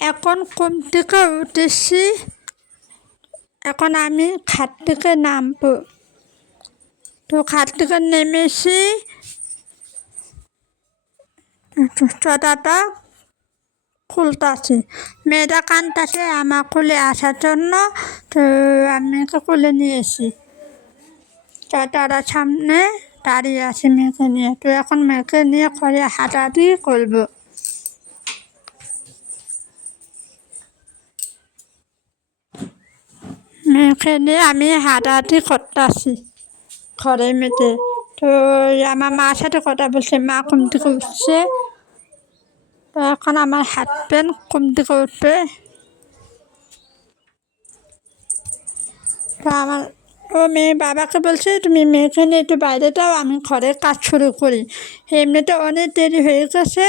এখন ঘুম থেকে উঠেছি, এখন আমি খাট থেকে নামবো। তো খাট থেকে নেমেছি, চটাটা খুলতাছি। মেয়েটা কানতাছে আমার কোলে আসার জন্য, তো আমি মেয়েকে কোলে নিয়েছি। চটাটা সামনে দাঁড়িয়ে আছি মেয়েকে নিয়ে। তো এখন মেয়েকে নিয়ে ঘরে হাঁটাহাঁটি করবো। মেয়েকে নিয়ে আমি হাঁটাহাঁটি করতেছি ঘরের মধ্যে। তো আমার মার সাথে কথা বলছে, মা ঘুম থেকে উঠছে। তো এখন আমার হাজবেন্ড ঘুম থেকে উঠবে। তো আমার মেয়ে বাবাকে বলছে, তুমি মেয়েকে নিয়ে একটু বাইরে যাও, আমি ঘরের কাজ শুরু করি। এমনিতে অনেক দেরি হয়ে গেছে,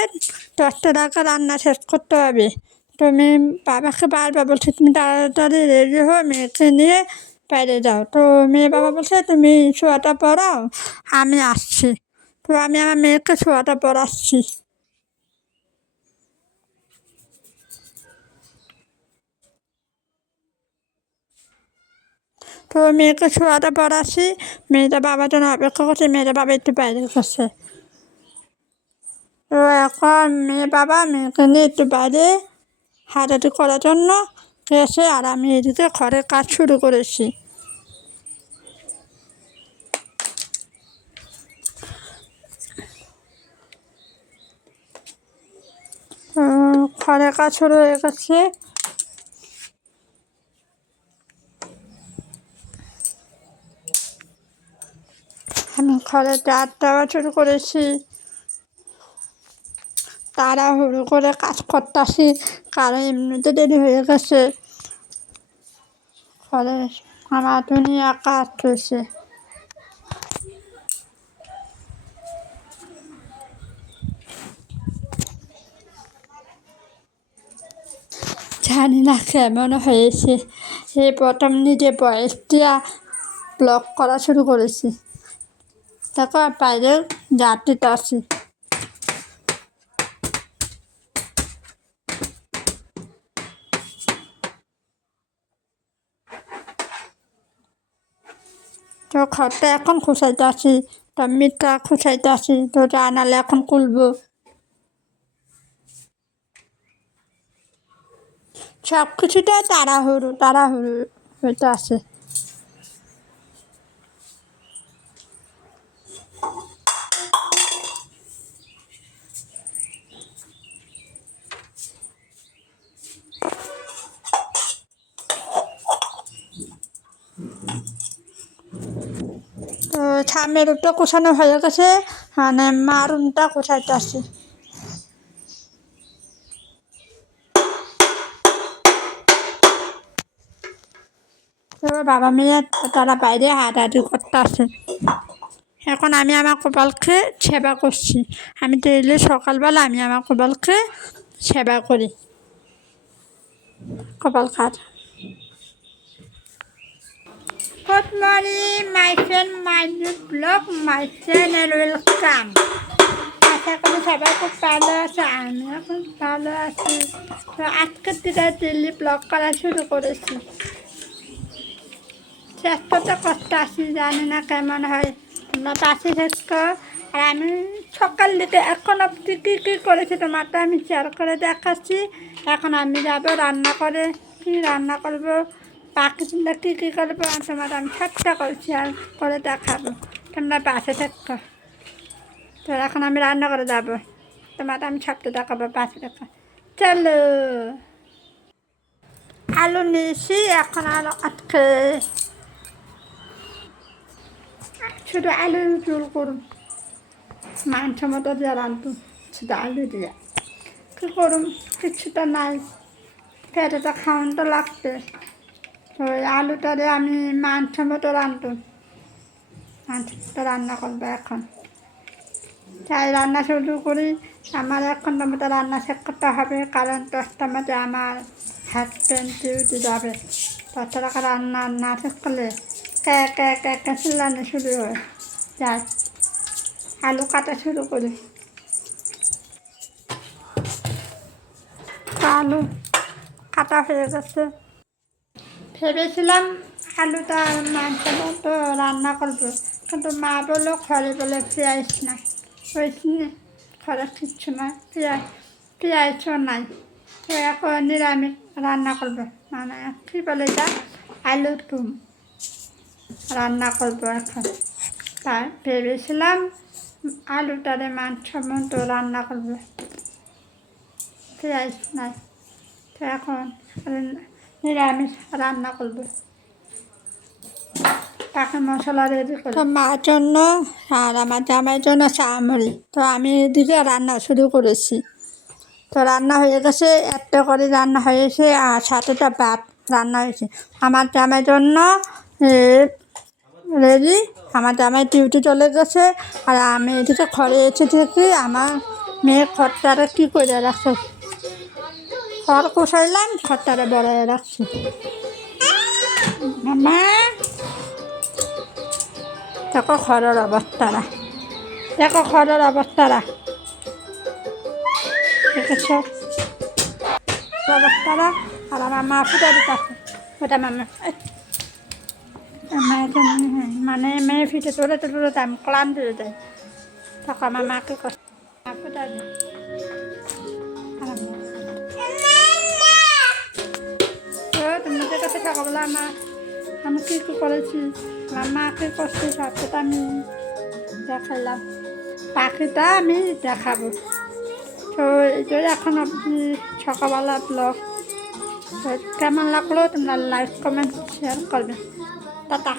10টা টাকা রান্না শেষ করতে হবে। তো মেয়ে বাবাকে বারবার বলছে, তুমি তাড়াতাড়ি রেডি হয়ে মেয়েকে নিয়ে বাইরে যাও। তো মেয়ে বাবা বলছে, তুমি শোয়াটা পড়াও, আমি আসছি। তো আমি আমার মেয়েকে শোয়াটা পড়াচ্ছি। তো মেয়েকে শোয়াটা পড়াচ্ছি, মেয়েটা বাবার জন্য অপেক্ষা করছে, মেয়েটা বাবা একটু বাইরে গেছে। তো এখন মেয়ে বাবা মেয়েকে নিয়ে একটু বাইরে হাঁটাহাঁটি করার জন্য গেছে, আর আমি এদিকে ঘরের কাজ শুরু করেছি। ঘরের কাজ শুরু হয়ে গেছে। আমি ঘরে চার দেওয়া শুরু করেছি, তাড়াহুড়ো করে কাজ করতেছি, কারণ এমনিতে দেরি হয়ে গেছে। ঘরে আমার দুনিয়া কাজ চলছে। জানি না কেমন হয়েছে, এই প্রথম নিজে বয়স দিয়া ব্লগ করা শুরু করেছি। দেখো বাইরে যাত্রী আসি। তো ঘরটা এখন খুঁচাইতে আসি, তো মিটটা খুঁচাইতে আসি, তো জানালে এখন খুলবো। সব কিছুটাই তাড়াহুড়ো হইতে আসে। তো সামনের রুমটা কুচানো হয়ে গেছে, মানে মা রুমটা কুচাইতে আসি। এবার বাবা মেয়ে তারা বাইরে হাঁটাহাঁটি করতে আসে। এখন আমি আমার কপালকে সেবা করছি। আমি ডেইলি সকালবেলা আমি আমার কপালকে সেবা করি, কপাল খাট। Good morning my friend, my new blog, my channel, welcome. আশা করি সবাই খুব ভালো আছে, আমিও খুব ভালো আছি। তো আজকের দিনে ডেইলি ব্লগ করা শুরু করেছি। চেষ্টা তো করতে আসি, জানি না কেমন হয়, তোমরা পাশে থেকো। আর আমি সকাল থেকে এখন অবধি কী কী করেছি তোমারটা আমি শেয়ার করে দেখাচ্ছি। এখন আমি যাবো রান্না করে, কী রান্না করবো, বাকি তোমরা কী কী করবো তোমার আমি সবটা করে শেয়ার করে দেখাবো, তোমরা পাশে থেকো। তো এখন আমি রান্না করে যাবো, তোমার আমি সবটা দেখাবো, পাশে থেকো। চলো, আলু নিয়েছি, এখন আলু আটকে শুধু আলুর ঝোল করুন, মাংস মতো দিয়ে রাঁধব শুধু আলু দিয়ে। কী করুন, কিছু তো নাই, পেটে তো খাওয়ান তো লাগবে। ওই আলুটারে আমি মাংস মতো রাঁধব, মাংসটা রান্না করবো এখন। তাই রান্না শুরু করি। আমার 1 ঘন্টার মতো রান্না শেষ করতে হবে, কারণ 10টার মধ্যে আমার হাজব্যান্ড ডিউটি যাবে। 10 টাকা রান্না না শেষ করলে কে চিল্লানো শুরু হয়। যাই আলু কাটা শুরু করি। আলু কাটা হয়ে গেছে। ভেবেছিলাম আলুটা আর মাংসটা তো রান্না করবো, কিন্তু মা বললো ঘরে বলে পেঁয়াজ না, ওই ঘরে কিচ্ছু নয়, পেঁয়াজও নাই, তো এখন নিরামিষ রান্না করবো, মানে কী বলে এটা, আলুর টুম রান্না করবো এখন। তাই ভেবেছিলাম আলুটারে মাংস মতো রান্না করবো, পেঁয়াজ নাই, তো এখন নিরামিষ রান্না করবো। তাকে মশলা রেডি করে মার জন্য আর আমার জামাইয়ের জন্য চামড়ি, তো আমি এদিকে রান্না শুরু করেছি। তো রান্না হয়ে গেছে, একটা করে রান্না হয়েছে আর সাথেটা ভাত রান্না হয়েছে। আমার জামাইয়ের জন্য রেডি, আমার জামাই ডিউটি চলে গেছে, আর আমি এদিকে ঘরে এসে দেখি আমার মেয়ে খড়টারে কী করে রাখছে, খড় কষাইলাম, খড়টারে বড়ায় রাখছি। মামা দেখো খড়ের অবস্থাটা, দেখো খড়ের অবস্থাটা, দেখেছ অবস্থাটা। আর আমার মা ফুটা দিতে আছে, ওটা মামা মানে মেয়ে ফিটে তোলাতে তোলাতে আমি ক্লান্ত হয়ে যাই, তখন আমার মাকে কষ্ট ফুটা দিই। তো তোমাদের কাছে সকালবেলা আমি কী কী করেছি, আমার মাকে করছি সবটা আমি দেখালাম, পাখিটা আমি দেখাবো। তো এটাই এখন আপনি সকালবেলা ব্লগ, তো কেমন লাগলো তোমরা লাইক কমেন্ট শেয়ার করবে। টাটা।